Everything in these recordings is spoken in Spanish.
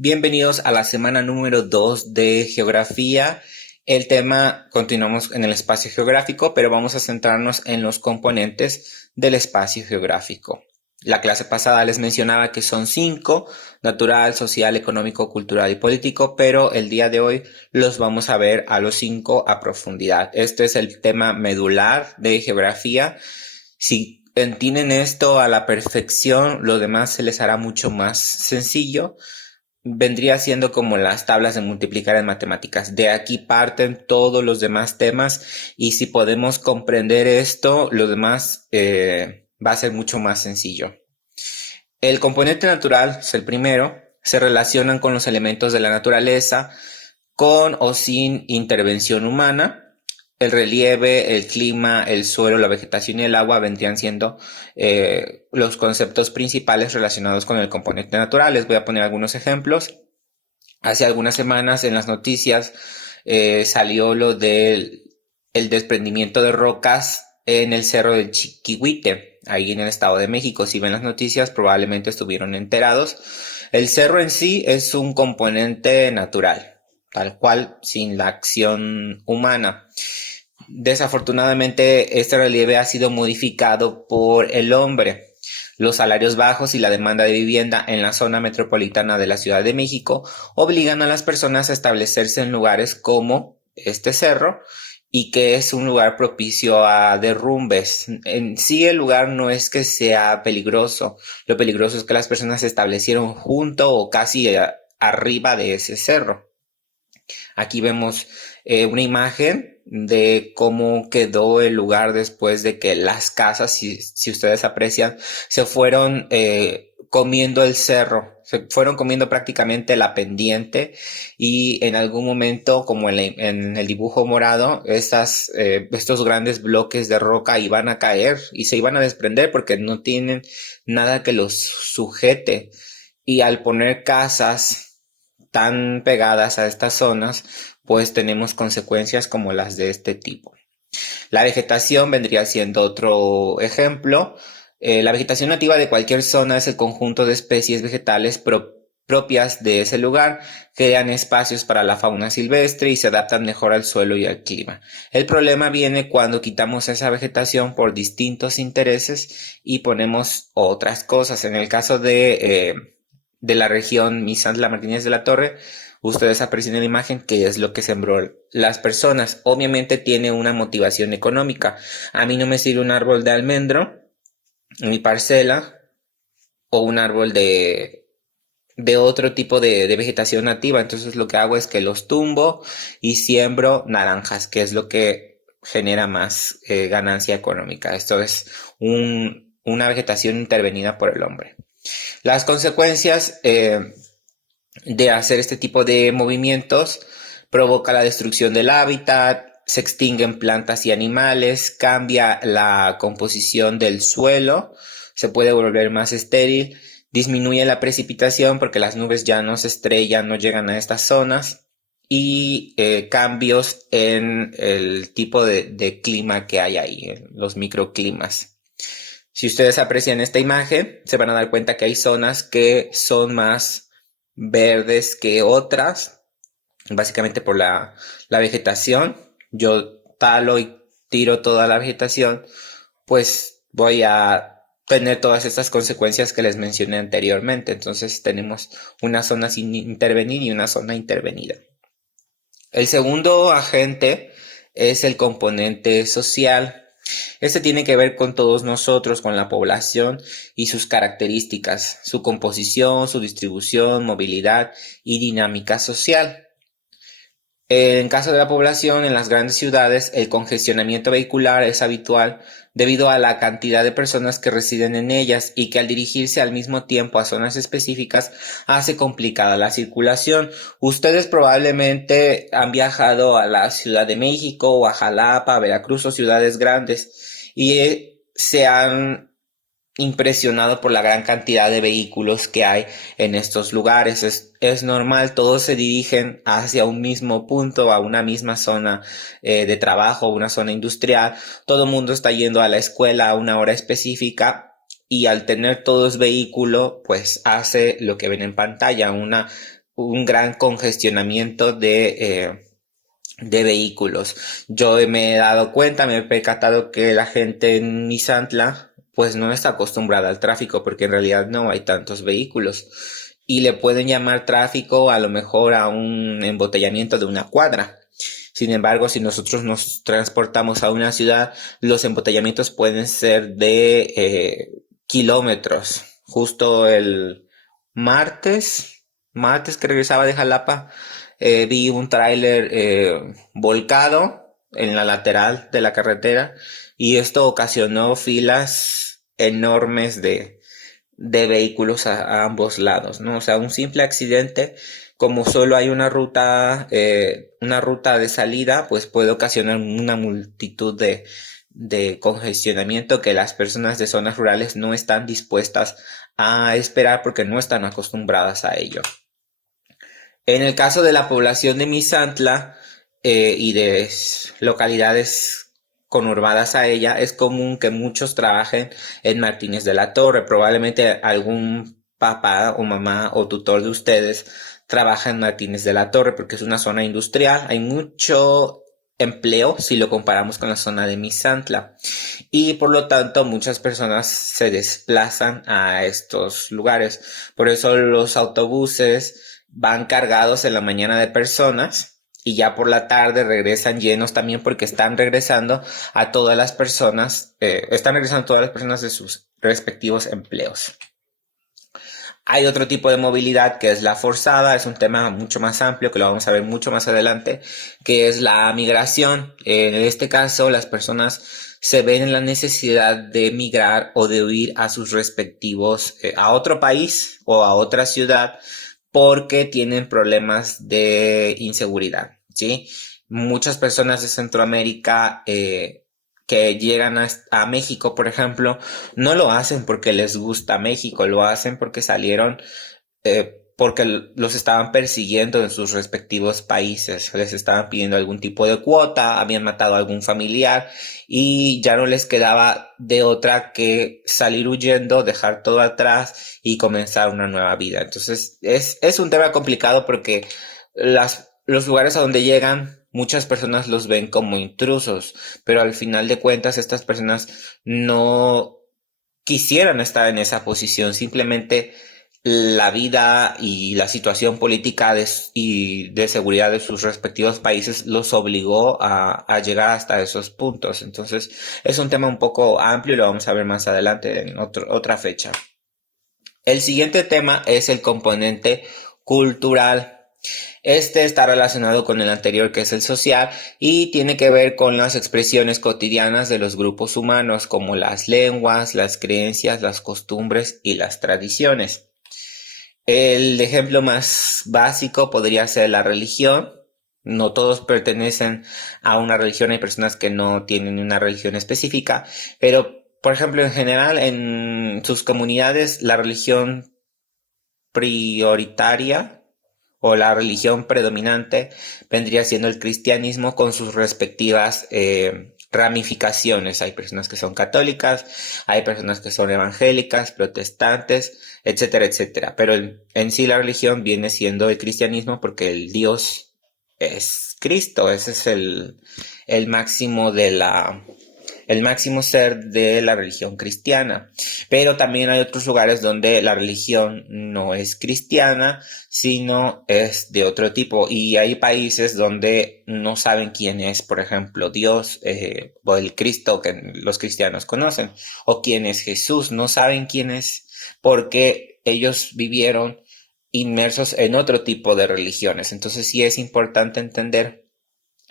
Bienvenidos a la semana número 2 de Geografía. El tema, continuamos en el espacio geográfico, pero vamos a centrarnos en los componentes del espacio geográfico. La clase pasada les mencionaba que son 5: natural, social, económico, cultural y político, pero el día de hoy los vamos a ver a los 5 a profundidad. Este es el tema medular de geografía. Si entienden esto a la perfección, lo demás se les hará mucho más sencillo. Vendría siendo como las tablas de multiplicar en matemáticas. De aquí parten todos los demás temas y si podemos comprender esto, lo demás va a ser mucho más sencillo. El componente natural es el primero. Se relacionan con los elementos de la naturaleza, con o sin intervención humana. El relieve, el clima, el suelo, la vegetación y el agua vendrían siendo los conceptos principales relacionados con el componente natural. Les voy a poner algunos ejemplos. Hace algunas semanas en las noticias salió lo del el desprendimiento de rocas en el cerro del Chiquihuite, ahí en el Estado de México. Si ven las noticias, probablemente estuvieron enterados. El cerro en sí es un componente natural, tal cual, sin la acción humana. Desafortunadamente, este relieve ha sido modificado por el hombre. Los salarios bajos y la demanda de vivienda en la zona metropolitana de la Ciudad de México obligan a las personas a establecerse en lugares como este cerro y que es un lugar propicio a derrumbes. En sí el lugar no es que sea peligroso, lo peligroso es que las personas se establecieron junto o casi arriba de ese cerro. Aquí vemos una imagen de cómo quedó el lugar después de que las casas, si ustedes aprecian, se fueron comiendo el cerro, se fueron comiendo prácticamente la pendiente y en algún momento, como en el dibujo morado, estos grandes bloques de roca iban a caer y se iban a desprender porque no tienen nada que los sujete. Y al poner casas tan pegadas a estas zonas, pues tenemos consecuencias como las de este tipo. La vegetación vendría siendo otro ejemplo. La vegetación nativa de cualquier zona es el conjunto de especies vegetales propias de ese lugar, crean espacios para la fauna silvestre y se adaptan mejor al suelo y al clima. El problema viene cuando quitamos esa vegetación por distintos intereses y ponemos otras cosas. En el caso de la región Misantla Martínez de la Torre, ustedes aprecian en la imagen que es lo que sembró las personas. Obviamente tiene una motivación económica. A mí no me sirve un árbol de almendro en mi parcela o un árbol de otro tipo de vegetación nativa. Entonces lo que hago es que los tumbo y siembro naranjas, que es lo que genera más ganancia económica. Esto es una vegetación intervenida por el hombre. Las consecuencias de hacer este tipo de movimientos provoca la destrucción del hábitat, se extinguen plantas y animales, cambia la composición del suelo, se puede volver más estéril, disminuye la precipitación porque las nubes ya no se estrellan, no llegan a estas zonas y cambios en el tipo de clima que hay ahí, en los microclimas. Si ustedes aprecian esta imagen, se van a dar cuenta que hay zonas que son más verdes que otras, básicamente por la vegetación. Yo talo y tiro toda la vegetación, pues voy a tener todas estas consecuencias que les mencioné anteriormente. Entonces tenemos una zona sin intervenir y una zona intervenida. El segundo agente es el componente social. Este tiene que ver con todos nosotros, con la población y sus características, su composición, su distribución, movilidad y dinámica social. En caso de la población, en las grandes ciudades, el congestionamiento vehicular es habitual debido a la cantidad de personas que residen en ellas y que al dirigirse al mismo tiempo a zonas específicas hace complicada la circulación. Ustedes probablemente han viajado a la Ciudad de México o a Jalapa, a Veracruz o ciudades grandes y se han impresionado por la gran cantidad de vehículos que hay en estos lugares. Es normal, todos se dirigen hacia un mismo punto, a una misma zona de trabajo, una zona industrial. Todo el mundo está yendo a la escuela a una hora específica y al tener todos vehículo, pues hace lo que ven en pantalla, una un gran congestionamiento de vehículos. Yo me he dado cuenta, me he percatado que la gente en Misantla pues no está acostumbrada al tráfico porque en realidad no hay tantos vehículos y le pueden llamar tráfico a lo mejor a un embotellamiento de una cuadra. Sin embargo, si nosotros nos transportamos a una ciudad, los embotellamientos pueden ser de kilómetros. Justo el martes que regresaba de Jalapa, vi un tráiler volcado en la lateral de la carretera y esto ocasionó filas enormes de vehículos a ambos lados, ¿no? O sea, un simple accidente, como solo hay una ruta de salida, pues puede ocasionar una multitud de congestionamiento que las personas de zonas rurales no están dispuestas a esperar porque no están acostumbradas a ello. En el caso de la población de Misantla y de localidades conurbadas a ella, es común que muchos trabajen en Martínez de la Torre. Probablemente algún papá o mamá o tutor de ustedes trabaja en Martínez de la Torre porque es una zona industrial. Hay mucho empleo si lo comparamos con la zona de Misantla y por lo tanto muchas personas se desplazan a estos lugares. Por eso los autobuses van cargados en la mañana de personas y ya por la tarde regresan llenos también porque están regresando a todas las personas, de sus respectivos empleos. Hay otro tipo de movilidad que es la forzada, es un tema mucho más amplio que lo vamos a ver mucho más adelante, que es la migración. En este caso, las personas se ven en la necesidad de migrar o de huir a sus respectivos, a otro país o a otra ciudad porque tienen problemas de inseguridad, ¿sí? Muchas personas de Centroamérica que llegan a México, por ejemplo, no lo hacen porque les gusta México, lo hacen porque salieron, porque los estaban persiguiendo en sus respectivos países, les estaban pidiendo algún tipo de cuota, habían matado a algún familiar y ya no les quedaba de otra que salir huyendo, dejar todo atrás y comenzar una nueva vida. Entonces es un tema complicado porque los lugares a donde llegan, muchas personas los ven como intrusos, pero al final de cuentas estas personas no quisieran estar en esa posición, simplemente la vida y la situación política y de seguridad de sus respectivos países los obligó a llegar hasta esos puntos. Entonces es un tema un poco amplio y lo vamos a ver más adelante en otra fecha. El siguiente tema es el componente cultural. Este está relacionado con el anterior, que es el social, y tiene que ver con las expresiones cotidianas de los grupos humanos, como las lenguas, las creencias, las costumbres y las tradiciones. El ejemplo más básico podría ser la religión. No todos pertenecen a una religión, hay personas que no tienen una religión específica, pero por ejemplo, en general, en sus comunidades, la religión prioritaria o la religión predominante vendría siendo el cristianismo con sus respectivas ramificaciones. Hay personas que son católicas, hay personas que son evangélicas, protestantes, etcétera, etcétera. Pero en sí la religión viene siendo el cristianismo porque el Dios es Cristo, ese es el máximo el máximo ser de la religión cristiana. Pero también hay otros lugares donde la religión no es cristiana, sino es de otro tipo. Y hay países donde no saben quién es, por ejemplo, Dios o el Cristo que los cristianos conocen, o quién es Jesús, no saben quién es porque ellos vivieron inmersos en otro tipo de religiones. Entonces sí es importante entender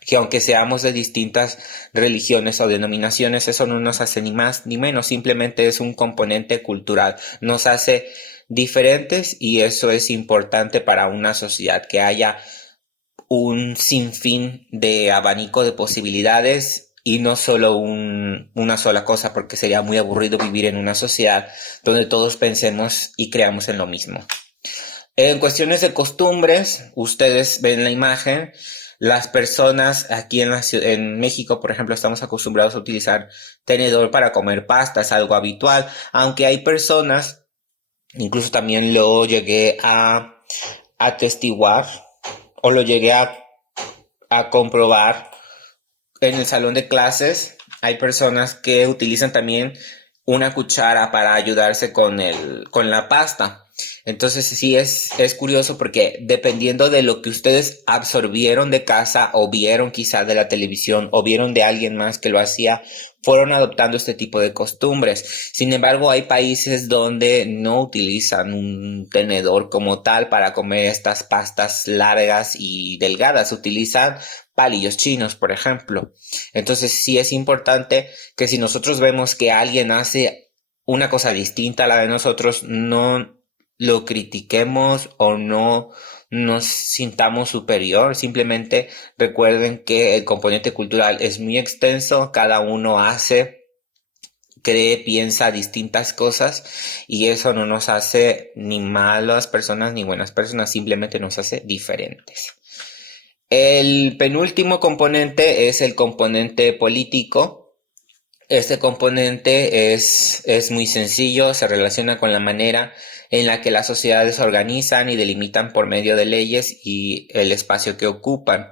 que aunque seamos de distintas religiones o denominaciones, eso no nos hace ni más ni menos, simplemente es un componente cultural, nos hace diferentes y eso es importante para una sociedad, que haya un sinfín de abanico de posibilidades y no solo una sola cosa, porque sería muy aburrido vivir en una sociedad donde todos pensemos y creamos en lo mismo. En cuestiones de costumbres, ustedes ven la imagen. Las personas aquí en México, por ejemplo, estamos acostumbrados a utilizar tenedor para comer pasta, es algo habitual, aunque hay personas, incluso también lo llegué a atestiguar o lo llegué a comprobar en el salón de clases. Hay personas que utilizan también una cuchara para ayudarse con la pasta. Entonces sí es curioso porque dependiendo de lo que ustedes absorbieron de casa o vieron quizá de la televisión o vieron de alguien más que lo hacía, fueron adoptando este tipo de costumbres. Sin embargo, hay países donde no utilizan un tenedor como tal para comer estas pastas largas y delgadas. Utilizan palillos chinos, por ejemplo. Entonces sí es importante que si nosotros vemos que alguien hace una cosa distinta a la de nosotros, no lo critiquemos o no nos sintamos superior. Simplemente recuerden que el componente cultural es muy extenso, cada uno hace, cree, piensa distintas cosas y eso no nos hace ni malas personas ni buenas personas, simplemente nos hace diferentes. El penúltimo componente es el componente político. Este componente es muy sencillo, se relaciona con la manera en la que las sociedades se organizan y delimitan por medio de leyes y el espacio que ocupan.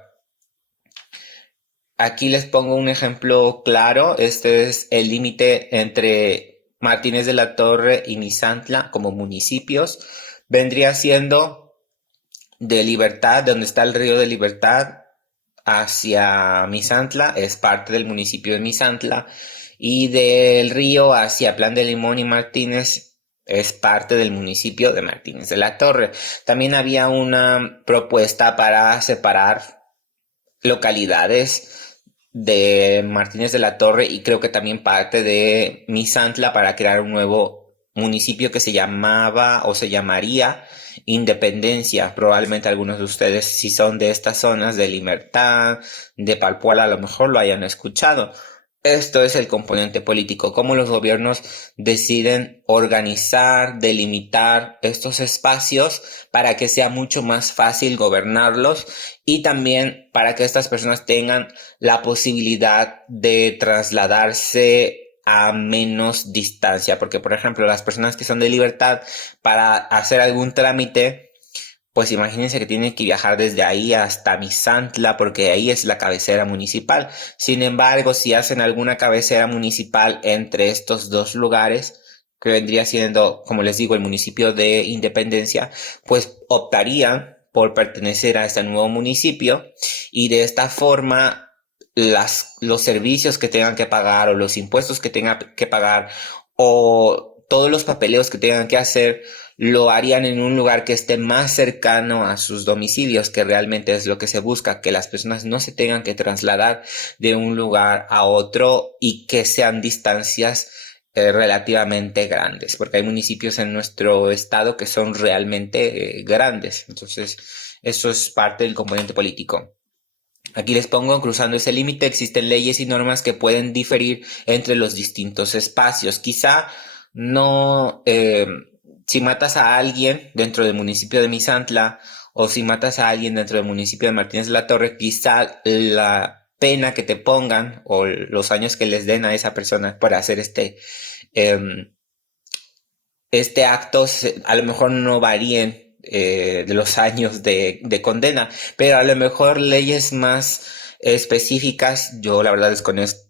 Aquí les pongo un ejemplo claro. Este es el límite entre Martínez de la Torre y Misantla como municipios. Vendría siendo de Libertad, donde está el río de Libertad, hacia Misantla, es parte del municipio de Misantla, y del río hacia Plan de Limón y Martínez es parte del municipio de Martínez de la Torre. También había una propuesta para separar localidades de Martínez de la Torre y creo que también parte de Misantla para crear un nuevo municipio que se llamaba o se llamaría Independencia. Probablemente algunos de ustedes, si son de estas zonas de Libertad, de Palpuala, a lo mejor lo hayan escuchado. Esto es el componente político, cómo los gobiernos deciden organizar, delimitar estos espacios para que sea mucho más fácil gobernarlos y también para que estas personas tengan la posibilidad de trasladarse a menos distancia, porque por ejemplo las personas que son de Libertad para hacer algún trámite, pues imagínense que tienen que viajar desde ahí hasta Misantla porque ahí es la cabecera municipal. Sin embargo, si hacen alguna cabecera municipal entre estos dos lugares, que vendría siendo, como les digo, el municipio de Independencia, pues optarían por pertenecer a este nuevo municipio y de esta forma los servicios que tengan que pagar o los impuestos que tengan que pagar o todos los papeleos que tengan que hacer lo harían en un lugar que esté más cercano a sus domicilios, que realmente es lo que se busca, que las personas no se tengan que trasladar de un lugar a otro y que sean distancias relativamente grandes, porque hay municipios en nuestro estado que son realmente grandes. Entonces, eso es parte del componente político. Aquí les pongo, cruzando ese límite, existen leyes y normas que pueden diferir entre los distintos espacios. Quizá no, si matas a alguien dentro del municipio de Misantla o si matas a alguien dentro del municipio de Martínez de la Torre, quizá la pena que te pongan o los años que les den a esa persona por hacer em, este acto a lo mejor no varíen de los años de condena, pero a lo mejor leyes más específicas, yo la verdad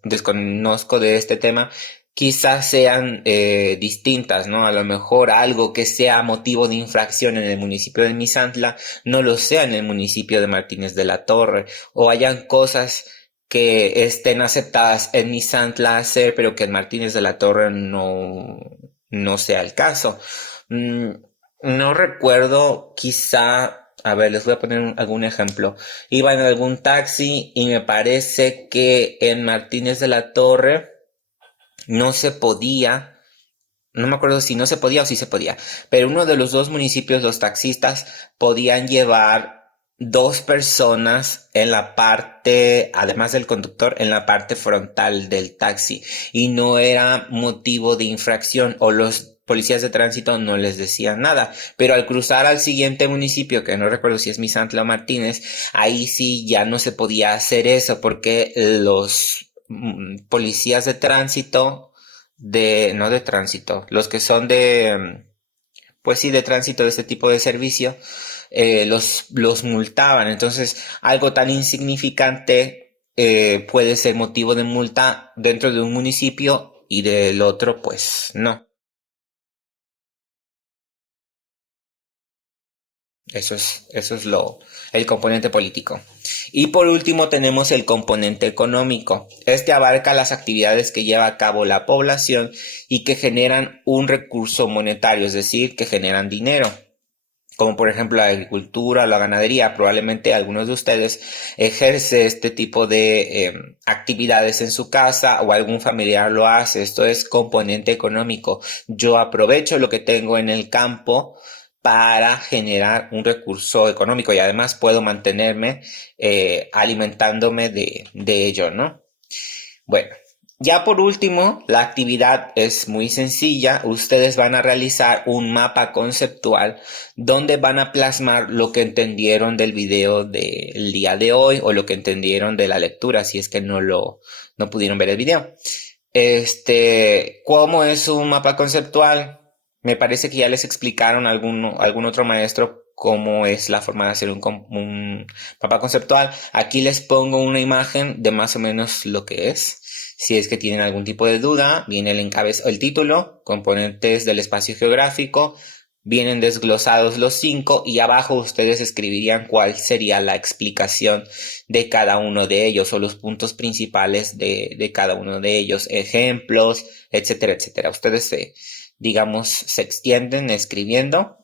desconozco de este tema, quizás sean distintas, ¿no? A lo mejor algo que sea motivo de infracción en el municipio de Misantla no lo sea en el municipio de Martínez de la Torre, o hayan cosas que estén aceptadas en Misantla hacer, pero que en Martínez de la Torre no sea el caso. No recuerdo, quizá, a ver, les voy a poner algún ejemplo. Iba en algún taxi y me parece que en Martínez de la Torre no se podía, no me acuerdo si no se podía o si se podía, pero uno de los dos municipios, los taxistas, podían llevar dos personas en la parte, además del conductor, en la parte frontal del taxi y no era motivo de infracción o los policías de tránsito no les decían nada, pero al cruzar al siguiente municipio, que no recuerdo si es Misantla o Martínez, ahí sí ya no se podía hacer eso porque los policías de tránsito, no de tránsito, los que son de pues sí, de tránsito de este tipo de servicio, los multaban. Entonces, algo tan insignificante puede ser motivo de multa dentro de un municipio y del otro, pues no. Eso es el componente político. Y por último tenemos el componente económico. Este abarca las actividades que lleva a cabo la población y que generan un recurso monetario, es decir, que generan dinero. Como por ejemplo la agricultura, la ganadería. Probablemente algunos de ustedes ejerce este tipo de actividades en su casa o algún familiar lo hace. Esto es componente económico. Yo aprovecho lo que tengo en el campo para generar un recurso económico y además puedo mantenerme alimentándome de ello, ¿no? Bueno, ya por último, la actividad es muy sencilla. Ustedes van a realizar un mapa conceptual donde van a plasmar lo que entendieron del video del día de hoy o lo que entendieron de la lectura, si es que no pudieron ver el video. ¿Cómo es un mapa conceptual? Me parece que ya les explicaron algún otro maestro cómo es la forma de hacer un mapa conceptual. Aquí les pongo una imagen de más o menos lo que es. Si es que tienen algún tipo de duda, viene el título, componentes del espacio geográfico, vienen desglosados los 5 y abajo ustedes escribirían cuál sería la explicación de cada uno de ellos o los puntos principales de cada uno de ellos, ejemplos, etcétera, etcétera. Ustedes digamos, se extienden escribiendo.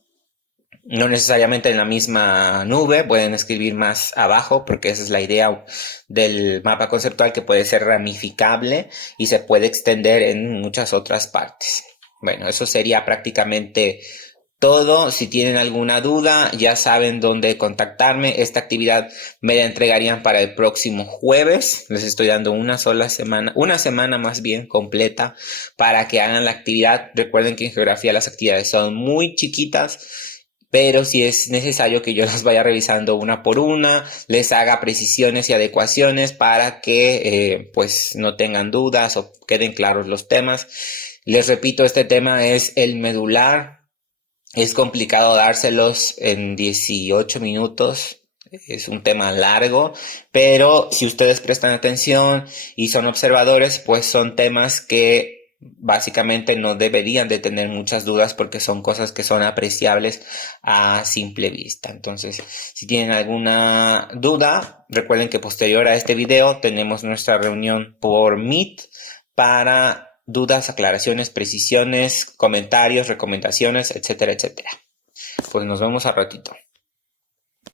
No necesariamente en la misma nube, pueden escribir más abajo porque esa es la idea del mapa conceptual, que puede ser ramificable y se puede extender en muchas otras partes. Bueno, eso sería prácticamente todo. Si tienen alguna duda, ya saben dónde contactarme. Esta actividad me la entregarían para el próximo jueves. Les estoy dando una semana más bien completa para que hagan la actividad. Recuerden que en geografía las actividades son muy chiquitas, pero si es necesario que yo las vaya revisando una por una, les haga precisiones y adecuaciones para que pues no tengan dudas o queden claros los temas. Les repito, este tema es el medular. Es complicado dárselos en 18 minutos. Es un tema largo, pero si ustedes prestan atención y son observadores, pues son temas que básicamente no deberían de tener muchas dudas porque son cosas que son apreciables a simple vista. Entonces, si tienen alguna duda, recuerden que posterior a este video tenemos nuestra reunión por Meet para dudas, aclaraciones, precisiones, comentarios, recomendaciones, etcétera, etcétera. Pues nos vemos al ratito.